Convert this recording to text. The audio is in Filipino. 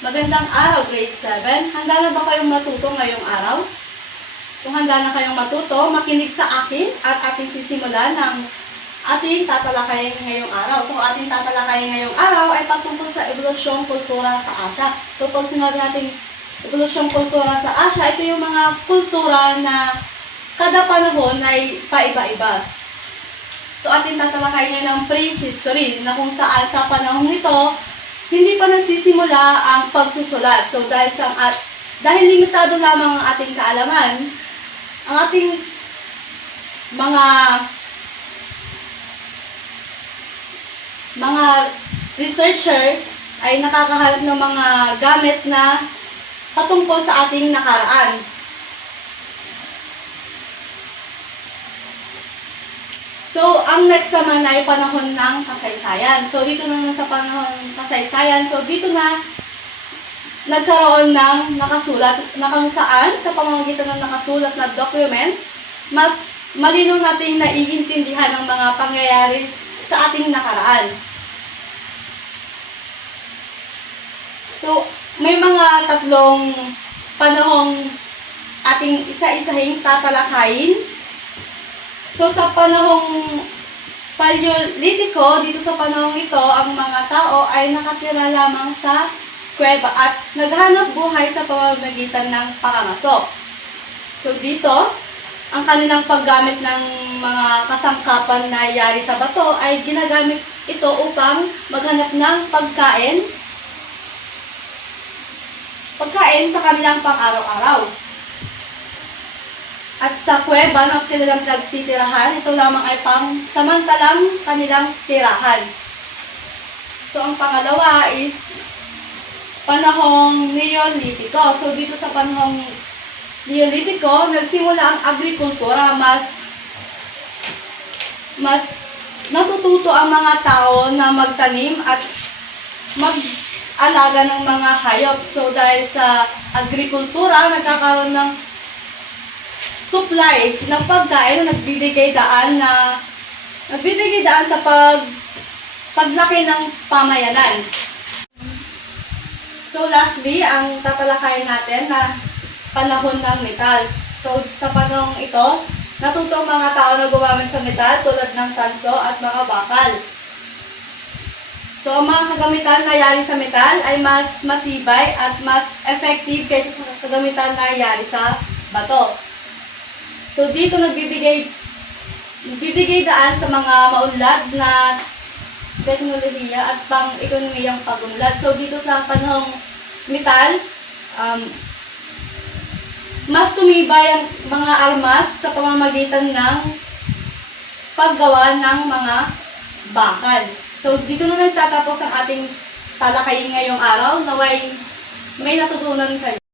Magandang araw, grade 7. Handa na ba kayong matuto ngayong araw? Kung handa na kayong matuto, makinig sa akin at ating sisimulan ng ating tatalakayin ngayong araw. So, ating tatalakayin ngayong araw ay patungkol sa ebolusyong kultura sa Asya. So, pag sinabi natin ebolusyong kultura sa Asya, ito yung mga kultura na kada panahon ay paiba-iba. So, ating tatalakayin ngayon ng prehistory na kung saan sa panahon nito, hindi pa nagsisimula ang pagsusulat. So, dahil limitado lamang ang ating kaalaman, ang ating mga researcher ay nakakahanap ng mga gamit na patungkol sa ating nakaraan. So, ang next naman ay panahon ng kasaysayan. So, dito na sa panahon ng kasaysayan, so dito na nagkaroon ng nakasulat na kung saan sa pamamagitan ng nakasulat na documents, mas malinaw nating naiintindihan ang mga pangyayari sa ating nakaraan. So, may mga tatlong panahong ating isa-isahing tatalakayin. So, sa panahong Paleolitiko, dito sa panahong ito, ang mga tao ay nakatira lamang sa kuweba at naghanap buhay sa pamamagitan ng pangangaso. So, dito, ang kanilang paggamit ng mga kasangkapan na yari sa bato ay ginagamit ito upang maghanap ng pagkain sa kanilang pang-araw-araw. At sa kuweba na kanilang nagtitirahan, ito lamang ay pang samantalang kanilang tirahan. So, ang pangalawa is panahong Neolitiko. So, dito sa panahong Neolitiko, nagsimula ang agrikultura. Mas natututo ang mga tao na magtanim at mag-alaga ng mga hayop. So, dahil sa agrikultura, nagkakaroon ng supply ng pagkain na nagbibigay daan sa paglaki ng pamayanan. So lastly, ang tatalakayin natin na panahon ng metals. So sa panahong ito, natuto ang mga tao na gumamit sa metal tulad ng tanso at mga bakal. So ang mga kagamitan na yari sa metal ay mas matibay at mas effective kaysa sa kagamitan na yari sa bato. So, dito nagbibigay daan sa mga maunlad na teknolohiya at pang-ekonomiyang pagunlad. So, dito sa panahong metal, mas tumibay ang mga armas sa pamamagitan ng paggawa ng mga bakal. So, dito na nagtatapos ang ating talakayin ngayong araw. Naway may natutunan kayo.